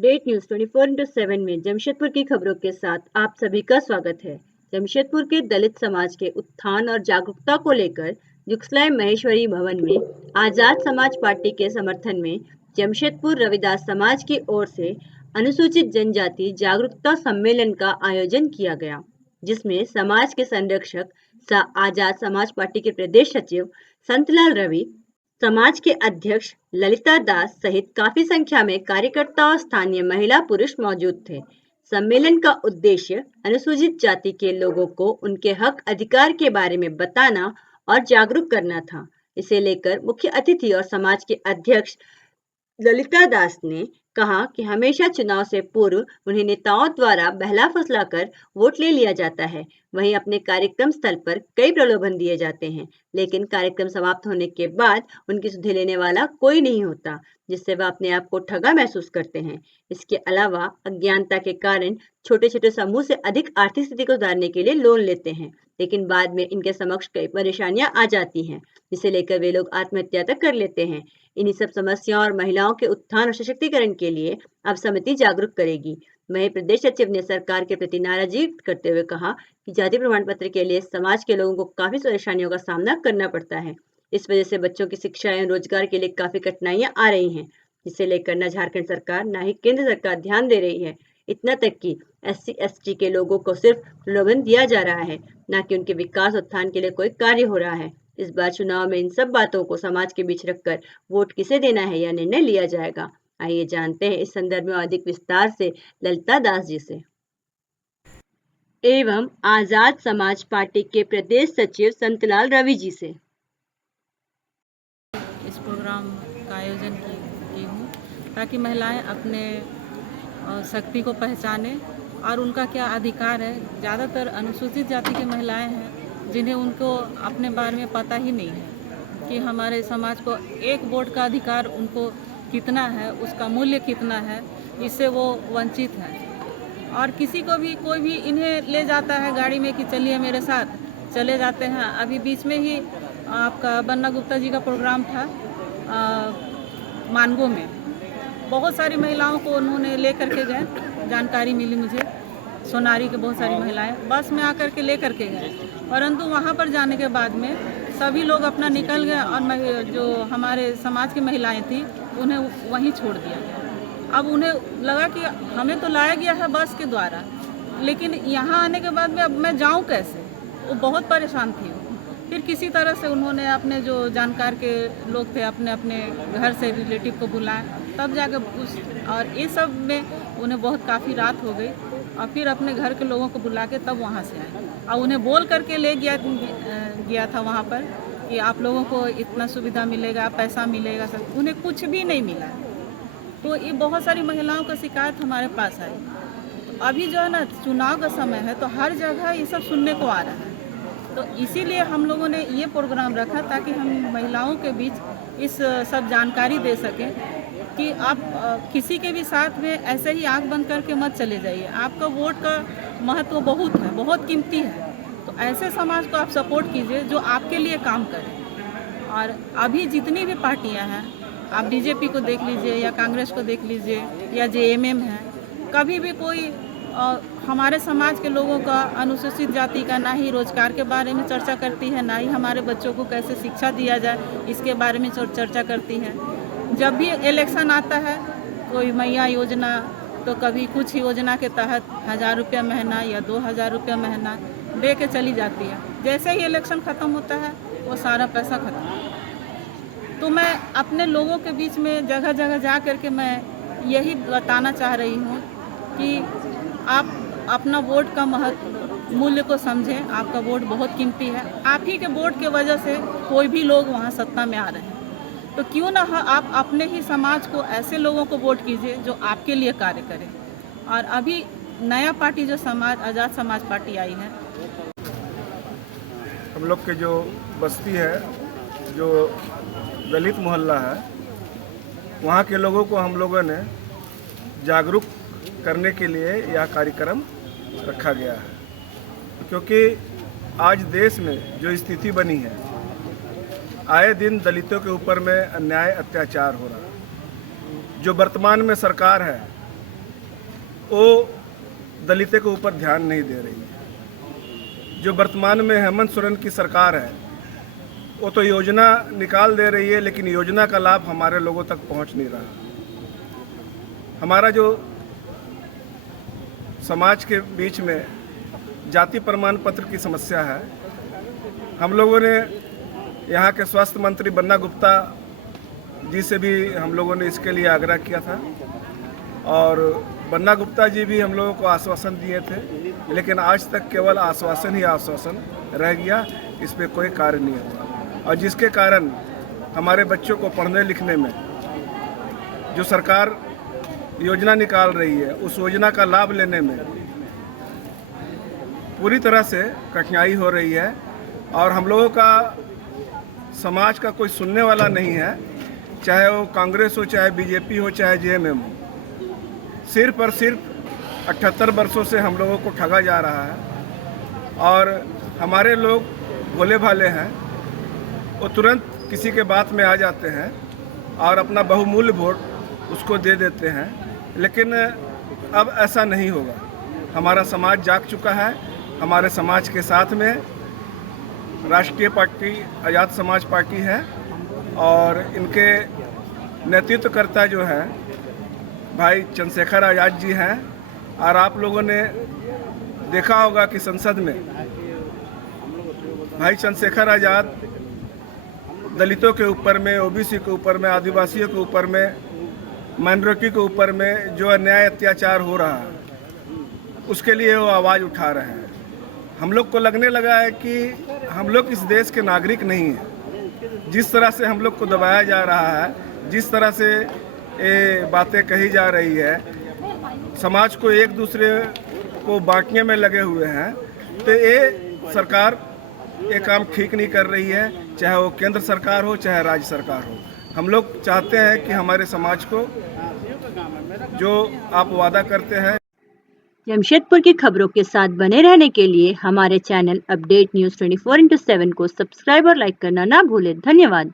Update news 24/7 में जमशेदपुर की खबरों के साथ आप सभी का स्वागत है। जमशेदपुर के दलित समाज के उत्थान और जागरूकता को लेकर जुगसलाई महेश्वरी भवन में आजाद समाज पार्टी के समर्थन में जमशेदपुर रविदास समाज की ओर से अनुसूचित जनजाति जागरूकता सम्मेलन का आयोजन किया गया, जिसमें समाज के संरक्षक आजाद समाज पार्टी के प्रदेश सचिव संतलाल रवि, समाज के अध्यक्ष ललिता दास सहित काफी संख्या में कार्यकर्ता और स्थानीय महिला पुरुष मौजूद थे। सम्मेलन का उद्देश्य अनुसूचित जाति के लोगों को उनके हक अधिकार के बारे में बताना और जागरूक करना था। इसे लेकर मुख्य अतिथि और समाज के अध्यक्ष ललिता दास ने कहा कि हमेशा चुनाव से पूर्व उन्हें नेताओं द्वारा बहला फुसलाकर वोट ले लिया जाता है। वहीं अपने कार्यक्रम स्थल पर कई प्रलोभन दिए जाते हैं, लेकिन कार्यक्रम समाप्त होने के बाद उनकी सुधि लेने वाला कोई नहीं होता, जिससे वह अपने आप को ठगा महसूस करते हैं। इसके अलावा अज्ञानता के कारण छोटे छोटे समूह से अधिक आर्थिक स्थिति को सुधारने के लिए लोन लेते हैं, लेकिन बाद में इनके समक्ष कई परेशानियां आ जाती हैं, जिसे लेकर वे लोग आत्महत्या तक कर लेते हैं। इन्हीं सब समस्याओं और महिलाओं के उत्थान और सशक्तिकरण के लिए अब समिति जागरूक करेगी। वहीं प्रदेश सचिव ने सरकार के प्रति नाराजगी व्यक्त करते हुए कहा कि जाति प्रमाण पत्र के लिए समाज के लोगों को काफी परेशानियों का सामना करना पड़ता है। इस वजह से बच्चों की शिक्षा एवं रोजगार के लिए काफी कठिनाइयां आ रही हैं, जिसे लेकर न झारखंड सरकार न ही केंद्र सरकार ध्यान दे रही है। इतना तक कि SC/ST के लोगों को सिर्फ प्रलोभन दिया जा रहा है, न कि उनके विकास उत्थान के लिए कोई कार्य हो रहा है। इस बार चुनाव में इन सब बातों को समाज के बीच रखकर वोट किसे देना है यह निर्णय लिया जाएगा। आइए जानते हैं इस संदर्भ में अधिक विस्तार से ललिता दास जी से। एवं आजाद समाज पार्टी के प्रदेश सचिव संतलाल रवि जी से। इस प्रोग्राम का आयोजन की हूँ ताकि महिलाएं अपने शक्ति को पहचाने और उनका क्या अधिकार है। ज़्यादातर अनुसूचित जाति की महिलाएं हैं जिन्हें उनको अपने बारे में पता ही नहीं है कि हमारे समाज को एक वोट का अधिकार उनको कितना है, उसका मूल्य कितना है, इससे वो वंचित हैं। और किसी को भी कोई भी इन्हें ले जाता है गाड़ी में कि चलिए मेरे साथ, चले जाते हैं। अभी बीच में ही आपका बन्ना गुप्ता जी का प्रोग्राम था मानगो में, बहुत सारी महिलाओं को उन्होंने ले करके गए, जानकारी मिली मुझे। सोनारी के बहुत सारी महिलाएं बस में आकर के ले करके गए, परंतु वहां पर जाने के बाद में सभी लोग अपना निकल गए और जो हमारे समाज की महिलाएं थी उन्हें वहीं छोड़ दिया। अब उन्हें लगा कि हमें तो लाया गया है बस के द्वारा, लेकिन यहाँ आने के बाद में अब मैं जाऊँ कैसे। वो बहुत परेशान थी। फिर किसी तरह से उन्होंने अपने जो जानकार के लोग थे अपने अपने घर से रिलेटिव को बुलाया, तब जाकर और ये सब में उन्हें बहुत काफ़ी रात हो गई और फिर अपने घर के लोगों को बुला के तब वहाँ से आए और उन्हें बोल करके ले गया था वहाँ पर कि आप लोगों को इतना सुविधा मिलेगा, पैसा मिलेगा, सब। उन्हें कुछ भी नहीं मिला। तो ये बहुत सारी महिलाओं का शिकायत हमारे पास आई। तो अभी जो है ना चुनाव का समय है, तो हर जगह ये सब सुनने को आ रहा है। तो इसीलिए हम लोगों ने ये प्रोग्राम रखा ताकि हम महिलाओं के बीच इस सब जानकारी दे सकें कि आप किसी के भी साथ में ऐसे ही आंख बंद करके मत चले जाइए। आपका वोट का महत्व बहुत है, बहुत कीमती है। तो ऐसे समाज को आप सपोर्ट कीजिए जो आपके लिए काम करे। और अभी जितनी भी पार्टियां हैं, आप BJP को देख लीजिए या कांग्रेस को देख लीजिए या JMM है, कभी भी कोई हमारे समाज के लोगों का, अनुसूचित जाति का ना ही रोजगार के बारे में चर्चा करती है, ना ही हमारे बच्चों को कैसे शिक्षा दिया जाए इसके बारे में चर्चा करती है। जब भी इलेक्शन आता है, कोई मैया योजना, तो कभी कुछ योजना के तहत 1000 रुपया महीना या 2000 रुपया महीना दे के चली जाती है। जैसे ही इलेक्शन ख़त्म होता है वो सारा पैसा खत्म। तो मैं अपने लोगों के बीच में जगह जगह जा कर के मैं यही बताना चाह रही हूँ कि आप अपना वोट का महत्व, मूल्य को समझें। आपका वोट बहुत कीमती है। आप ही के वोट के वजह से कोई भी लोग वहाँ सत्ता में आ रहे हैं। तो क्यों ना आप अपने ही समाज को ऐसे लोगों को वोट कीजिए जो आपके लिए कार्य करें। और अभी नया पार्टी जो आज़ाद समाज पार्टी आई है, हम लोग के जो बस्ती है, जो दलित मोहल्ला है, वहाँ के लोगों को हम लोगों ने जागरूक करने के लिए यह कार्यक्रम रखा गया है, क्योंकि आज देश में जो स्थिति बनी है, आए दिन दलितों के ऊपर में अन्याय अत्याचार हो रहा है। जो वर्तमान में सरकार है वो दलितों के ऊपर ध्यान नहीं दे रही है। जो वर्तमान में हेमंत सोरेन की सरकार है वो तो योजना निकाल दे रही है, लेकिन योजना का लाभ हमारे लोगों तक पहुंच नहीं रहा। हमारा जो समाज के बीच में जाति प्रमाण पत्र की समस्या है, हम लोगों ने यहाँ के स्वास्थ्य मंत्री बन्ना गुप्ता जी से भी हम लोगों ने इसके लिए आग्रह किया था, और बन्ना गुप्ता जी भी हम लोगों को आश्वासन दिए थे, लेकिन आज तक केवल आश्वासन ही आश्वासन रह गया, इस पर कोई कार्य नहीं हुआ। और जिसके कारण हमारे बच्चों को पढ़ने लिखने में जो सरकार योजना निकाल रही है, उस योजना का लाभ लेने में पूरी तरह से कठिनाई हो रही है। और हम लोगों का समाज का कोई सुनने वाला नहीं है, चाहे वो कांग्रेस हो, चाहे बीजेपी हो, चाहे जेएमएम हो। सिर्फ और सिर्फ 78 वर्षों से हम लोगों को ठगा जा रहा है। और हमारे लोग भोले भाले हैं, वो तुरंत किसी के बात में आ जाते हैं और अपना बहुमूल्य वोट उसको दे देते हैं। लेकिन अब ऐसा नहीं होगा। हमारा समाज जाग चुका है। हमारे समाज के साथ में राष्ट्रीय पार्टी आज़ाद समाज पार्टी है, और इनके नेतृत्वकर्ता जो है भाई चंद्रशेखर आज़ाद जी हैं। और आप लोगों ने देखा होगा कि संसद में भाई चंद्रशेखर आज़ाद दलितों के ऊपर में, ओबीसी के ऊपर में, आदिवासियों के ऊपर में, माइनॉरिटी के ऊपर में जो अन्याय अत्याचार हो रहा है, उसके लिए वो आवाज़ उठा रहे हैं। हम लोग को लगने लगा है कि हम लोग इस देश के नागरिक नहीं हैं। जिस तरह से हम लोग को दबाया जा रहा है, जिस तरह से ये बातें कही जा रही है, समाज को एक दूसरे को बांटने में लगे हुए हैं, तो ये सरकार ये काम ठीक नहीं कर रही है, चाहे वो केंद्र सरकार हो, चाहे राज्य सरकार हो। हम लोग चाहते हैं कि हमारे समाज को जो आप वादा करते हैं। जमशेदपुर की खबरों के साथ बने रहने के लिए हमारे चैनल अपडेट न्यूज़ 24x7 को सब्सक्राइब और लाइक करना ना भूलें। धन्यवाद।